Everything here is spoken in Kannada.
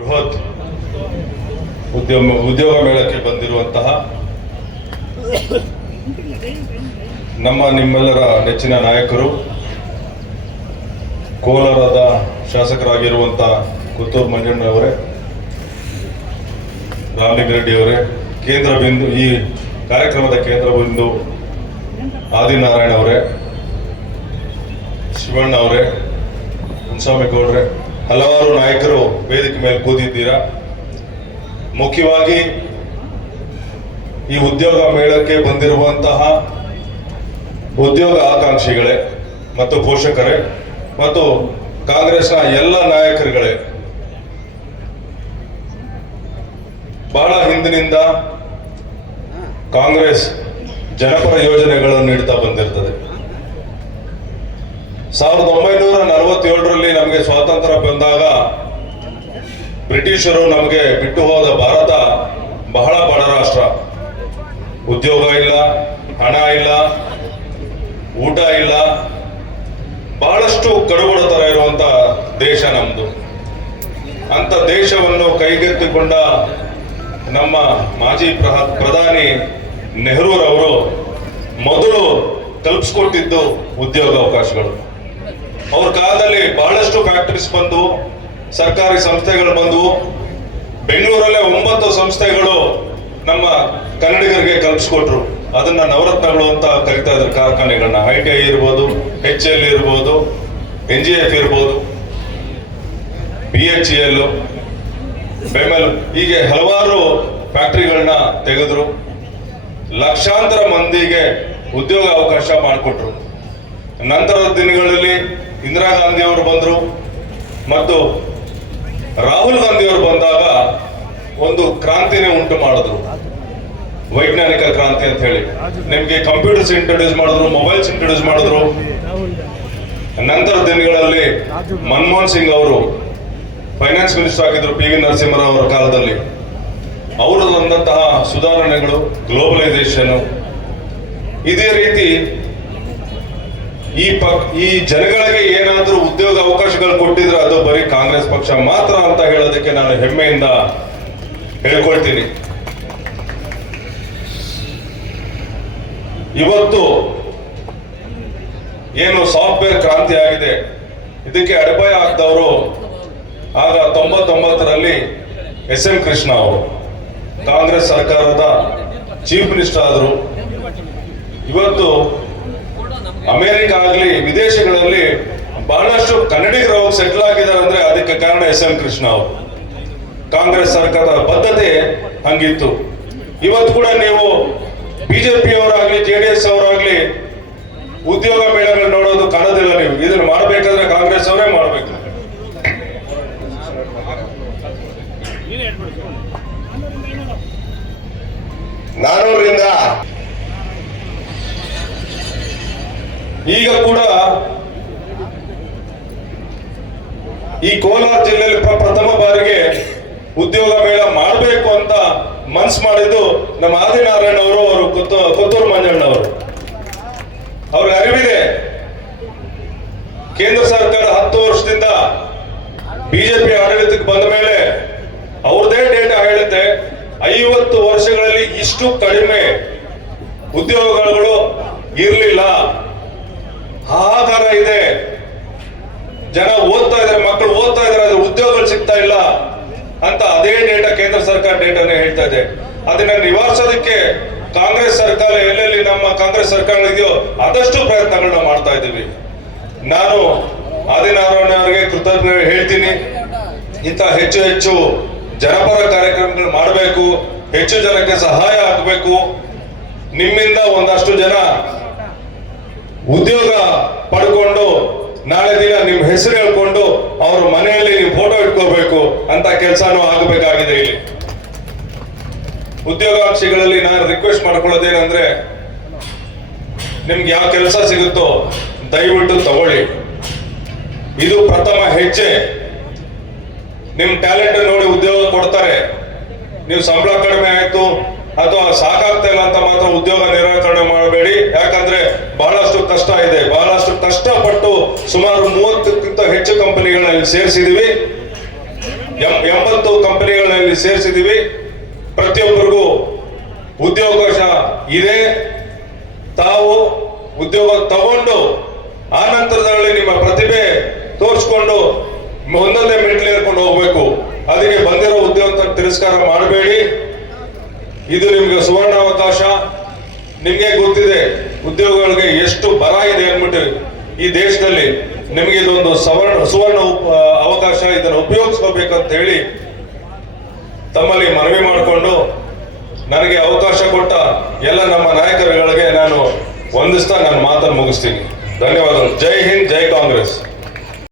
ಬೃಹತ್ ಉದ್ಯೋಗ ಮೇಳಕ್ಕೆ ಬಂದಿರುವಂತಹ ನಿಮ್ಮೆಲ್ಲರ ನೆಚ್ಚಿನ ನಾಯಕರು, ಕೋಲಾರದ ಶಾಸಕರಾಗಿರುವಂತಹ ಕುತ್ತೂರು ಮಂಜಣ್ಣವರೇ, ರಾಮಲಿಂಗಾರೆಡ್ಡಿ ಅವರೇ, ಕೇಂದ್ರ ಬಿಂದು ಈ ಕಾರ್ಯಕ್ರಮದ ಕೇಂದ್ರ ಬಿಂದು ಆದಿನಾರಾಯಣ ಅವರೇ, ಶಿವಣ್ಣ ಅವರೇ, ಮುನ್ಸ್ವಾಮಿ ಗೌಡ್ರೆ, ಹಲವಾರು ನಾಯಕರು ವೇದಿಕೆ ಮೇಲೆ ಕೂತಿದ್ದೀರಾ. ಮುಖ್ಯವಾಗಿ ಈ ಉದ್ಯೋಗ ಮೇಳಕ್ಕೆ ಬಂದಿರುವಂತಹ ಉದ್ಯೋಗ ಆಕಾಂಕ್ಷಿಗಳೇ ಮತ್ತು ಪೋಷಕರೇ ಮತ್ತು ಕಾಂಗ್ರೆಸ್ನ ಎಲ್ಲ ನಾಯಕರುಗಳೇ, ಬಹಳ ಹಿಂದಿನಿಂದ ಕಾಂಗ್ರೆಸ್ ಜನಪರ ಯೋಜನೆಗಳನ್ನು ನೀಡುತ್ತಾ ಬಂದಿರ್ತದೆ. 1947ರಲ್ಲಿ ನಮಗೆ ಸ್ವಾತಂತ್ರ್ಯ ಬಂದಾಗ ಬ್ರಿಟಿಷರು ನಮಗೆ ಬಿಟ್ಟು ಹೋದ ಭಾರತ ಬಹಳ ಬಡ ರಾಷ್ಟ್ರ. ಉದ್ಯೋಗ ಇಲ್ಲ, ಹಣ ಇಲ್ಲ, ಊಟ ಇಲ್ಲ, ಬಹಳಷ್ಟು ಕಡುಬಡತರ ಇರುವಂತ ದೇಶ ನಮ್ದು. ಅಂತ ದೇಶವನ್ನು ಕೈಗೆತ್ತಿಕೊಂಡ ನಮ್ಮ ಮಾಜಿ ಪ್ರಧಾನಿ ನೆಹರೂರವರು ಮೊದಲು ಕಲ್ಪಿಸ್ಕೊಟ್ಟಿದ್ದು ಉದ್ಯೋಗ ಅವಕಾಶಗಳು. ಅವ್ರ ಕಾಲದಲ್ಲಿ ಬಹಳಷ್ಟು ಫ್ಯಾಕ್ಟರೀಸ್ ಬಂದವು, ಸರ್ಕಾರಿ ಸಂಸ್ಥೆಗಳು ಬಂದವು. ಬೆಂಗಳೂರಲ್ಲೇ 9 ಸಂಸ್ಥೆಗಳು ನಮ್ಮ ಕನ್ನಡಿಗರಿಗೆ ಕಲ್ಪಿಸ್ಕೊಟ್ರು. ಅದನ್ನ ನವರತ್ನಗಳು ಅಂತ ಕರಿತಾ ಇದ್ರು ಕಾರ್ಖಾನೆಗಳನ್ನ. ITI ಇರ್ಬೋದು, HL ಇರ್ಬೋದು, NGF ಇರ್ಬೋದು, BHEL, ಬೆಮೆಲ್, ಹೀಗೆ ಹಲವಾರು ಫ್ಯಾಕ್ಟರಿಗಳನ್ನ ತೆಗೆದ್ರು. ಲಕ್ಷಾಂತರ ಮಂದಿಗೆ ಉದ್ಯೋಗ ಅವಕಾಶ ಮಾಡಿಕೊಟ್ರು. ನಂತರದ ದಿನಗಳಲ್ಲಿ ಇಂದಿರಾ ಗಾಂಧಿ ಅವರು ಬಂದರು ಮತ್ತು ರಾಹುಲ್ ಗಾಂಧಿ ಅವರು ಬಂದಾಗ ಒಂದು ಕ್ರಾಂತಿನೇ ಉಂಟು ಮಾಡಿದ್ರು, ವೈಜ್ಞಾನಿಕ ಕ್ರಾಂತಿ ಅಂತ ಹೇಳಿ. ನಿಮ್ಗೆ ಕಂಪ್ಯೂಟರ್ಸ್ ಇಂಟ್ರೊಡ್ಯೂಸ್ ಮಾಡಿದ್ರು, ಮೊಬೈಲ್ಸ್ ಇಂಟ್ರೊಡ್ಯೂಸ್ ಮಾಡಿದ್ರು. ನಂತರದ ದಿನಗಳಲ್ಲಿ ಮನಮೋಹನ್ ಸಿಂಗ್ ಅವರು ಫೈನಾನ್ಸ್ ಮಿನಿಸ್ಟರ್ ಆಗಿದ್ರು, PV ನರಸಿಂಹರಾವ್ ಅವರ ಕಾಲದಲ್ಲಿ. ಅವರು ತಂದಂತಹ ಸುಧಾರಣೆಗಳು, ಗ್ಲೋಬಲೈಸೇಷನ್, ಇದೇ ರೀತಿ ಈ ಜನಗಳಿಗೆ ಏನಾದ್ರೂ ಉದ್ಯೋಗ ಅವಕಾಶಗಳು ಕೊಟ್ಟಿದ್ರೆ ಅದು ಬರೀ ಕಾಂಗ್ರೆಸ್ ಪಕ್ಷ ಮಾತ್ರ ಅಂತ ಹೇಳೋದಕ್ಕೆ ನಾನು ಹೆಮ್ಮೆಯಿಂದ ಹೇಳ್ಕೊಳ್ತೀನಿ. ಇವತ್ತು ಏನು ಸಾಫ್ಟ್ವೇರ್ ಕ್ರಾಂತಿ ಆಗಿದೆ, ಇದಕ್ಕೆ ಅಡಿಪಾಯ ಹಾಕಿದವರು ಆಗ 99ರಲ್ಲಿ SM ಕೃಷ್ಣ ಅವರು ಕಾಂಗ್ರೆಸ್ ಸರ್ಕಾರದ ಚೀಫ್ ಮಿನಿಸ್ಟರ್ ಆದರು. ಇವತ್ತು ಅಮೆರಿಕ ಆಗಲಿ ವಿದೇಶಗಳಲ್ಲಿ ಬಹಳಷ್ಟು ಕನ್ನಡಿಗರು ಹೋಗಿ ಸೆಟ್ಲ್ ಆಗಿದ್ದಾರೆ ಅಂದ್ರೆ ಅದಕ್ಕೆ ಕಾರಣ SM ಕೃಷ್ಣ ಅವರು. ಕಾಂಗ್ರೆಸ್ ಸರ್ಕಾರದ ಬದ್ಧತೆ ಹಂಗಿತ್ತು. ಇವತ್ತು ಕೂಡ ನೀವು BJP ಅವರಾಗ್ಲಿ JDS ಅವರಾಗ್ಲಿ ಉದ್ಯೋಗ ಮೇಳಗಳು ನೋಡೋದು ಕಾಣೋದಿಲ್ಲ. ನೀವು ಇದನ್ನು ಮಾಡಬೇಕಾದ್ರೆ ಕಾಂಗ್ರೆಸ್ ಅವರೇ ಮಾಡಬೇಕು. ನಾನೂರಿಂದ ಈಗ ಕೂಡ ಈ ಕೋಲಾರ ಜಿಲ್ಲೆಯಲ್ಲಿ ಪ್ರಥಮ ಬಾರಿಗೆ ಉದ್ಯೋಗ ಮೇಳ ಮಾಡಬೇಕು ಅಂತ ಮನ್ಸು ಮಾಡಿದ್ದು ನಮ್ಮ ಆದಿನಾರಾಯಣ ಅವರು ಕುತ್ತೂರು ಮಂಜಣ್ಣವರು. ಅವ್ರಿಗೆ ಅರಿವಿದೆ, ಕೇಂದ್ರ ಸರ್ಕಾರ 10 ವರ್ಷದಿಂದ BJP ಆಡಳಿತಕ್ಕೆ ಬಂದ ಮೇಲೆ ಅವ್ರದೇ ಡೇಟಾ ಹೇಳುತ್ತೆ 50 ವರ್ಷಗಳಲ್ಲಿ ಇಷ್ಟು ಕಡಿಮೆ ಉದ್ಯೋಗಗಳು ಇರಲಿಲ್ಲ. ಹಾಗಾರ ಇದೆ, ಜನ ಓದ್ತಾ ಇದಾರೆ, ಮಕ್ಕಳು ಓದ್ತಾ ಇದಾರೆ, ಅದ್ರ ಉದ್ಯೋಗಗಳು ಸಿಗ್ತಾ ಇಲ್ಲ ಅಂತ ಅದೇ ಡೇಟಾ, ಕೇಂದ್ರ ಸರ್ಕಾರ ಡೇಟಾನೇ ಹೇಳ್ತಾ ಇದೆ. ಅದನ್ನ ನಿವಾರಿಸೋದಕ್ಕೆ ಕಾಂಗ್ರೆಸ್ ಸರ್ಕಾರ ಎಲ್ಲೆಲ್ಲಿ ನಮ್ಮ ಕಾಂಗ್ರೆಸ್ ಸರ್ಕಾರ ಇದೆಯೋ ಆದಷ್ಟು ಪ್ರಯತ್ನಗಳನ್ನ ಮಾಡ್ತಾ ಇದ್ದೀವಿ. ನಾನು ಆದಿನಾರಾಯಣ ಅವರಿಗೆ ಕೃತಜ್ಞ ಹೇಳ್ತೀನಿ. ಇಂಥ ಹೆಚ್ಚು ಜನಪರ ಕಾರ್ಯಕ್ರಮಗಳು ಮಾಡಬೇಕು, ಹೆಚ್ಚು ಜನಕ್ಕೆ ಸಹಾಯ ಆಗಬೇಕು. ನಿಮ್ಮಿಂದ ಒಂದಷ್ಟು ಜನ ಉದ್ಯೋಗ ಪಡ್ಕೊಂಡು ನಾಳೆ ದಿನ ನಿಮ್ ಹೆಸರು ಹೇಳ್ಕೊಂಡು ಅವ್ರ ಮನೆಯಲ್ಲಿ ನೀವು ಫೋಟೋ ಇಟ್ಕೋಬೇಕು ಅಂತ ಕೆಲಸನೂ ಆಗಬೇಕಾಗಿದೆ. ಇಲ್ಲಿ ಉದ್ಯೋಗಾಕಾಂಕ್ಷಿಗಳಲ್ಲಿ ನಾನು ರಿಕ್ವೆಸ್ಟ್ ಮಾಡ್ಕೊಳ್ಳೋದೇನಂದ್ರೆ, ನಿಮ್ಗೆ ಯಾವ ಕೆಲಸ ಸಿಗುತ್ತೋ ದಯವಿಟ್ಟು ತಗೊಳ್ಳಿ. ಇದು ಪ್ರಥಮ ಹೆಜ್ಜೆ. ನಿಮ್ ಟ್ಯಾಲೆಂಟ್ ನೋಡಿ ಉದ್ಯೋಗ ಕೊಡ್ತಾರೆ. ನೀವು ಸಂಬಳ ಕಡಿಮೆ ಆಯ್ತು ಅಥವಾ ಸಾಕಾಗ್ತಾ ಇಲ್ಲ ಅಂತ ಮಾತ್ರ ಉದ್ಯೋಗ ನಿರಾಕರಣೆ ಮಾಡಬೇಡಿ. ಯಾಕಂದ್ರೆ ಬಹಳಷ್ಟು ಕಷ್ಟ ಇದೆ. ಬಹಳಷ್ಟು ಕಷ್ಟಪಟ್ಟು ಸುಮಾರು 30ಕ್ಕಿಂತ ಹೆಚ್ಚು ಕಂಪನಿಗಳನ್ನ ಸೇರಿಸಿದೀವಿ. 80 ಕಂಪನಿಗಳಲ್ಲಿ ಸೇರಿಸಿದೀವಿ. ಪ್ರತಿಯೊಬ್ಬರಿಗೂ ಉದ್ಯೋಗಾವಕಾಶ ಇದೆ. ತಾವು ಉದ್ಯೋಗ ತಗೊಂಡು ಆ ನಂತರದಲ್ಲಿ ನಿಮ್ಮ ಪ್ರತಿಭೆ ತೋರಿಸ್ಕೊಂಡು ಒಂದೊಂದೇ ಮೆಟ್ಲು ಏರ್ಕೊಂಡು ಹೋಗ್ಬೇಕು. ಅದಕ್ಕೆ ಬಂದಿರೋ ಉದ್ಯೋಗ ತಿರಸ್ಕಾರ ಮಾಡಬೇಡಿ. ಇದು ನಿಮ್ಗೆ ಸುವರ್ಣ ಅವಕಾಶ. ನಿಮ್ಗೆ ಗೊತ್ತಿದೆ ಉದ್ಯೋಗಗಳಿಗೆ ಎಷ್ಟು ಬರ ಇದೆ ಅಂದ್ಬಿಟ್ಟು ಈ ದೇಶದಲ್ಲಿ. ನಿಮಗೆ ಇದೊಂದು ಸುವರ್ಣ ಅವಕಾಶ. ಇದನ್ನು ಉಪಯೋಗಿಸ್ಕೋಬೇಕಂತ ಹೇಳಿ ತಮ್ಮಲ್ಲಿ ಮನವಿ ಮಾಡಿಕೊಂಡು ನನಗೆ ಅವಕಾಶ ಕೊಟ್ಟ ಎಲ್ಲ ನಮ್ಮ ನಾಯಕರುಗಳಿಗೆ ನಾನು ವಂದಿಸ್ತಾ ನನ್ನ ಮಾತನ್ನು ಮುಗಿಸ್ತೀನಿ. ಧನ್ಯವಾದಗಳು. ಜೈ ಹಿಂದ್, ಜೈ ಕಾಂಗ್ರೆಸ್.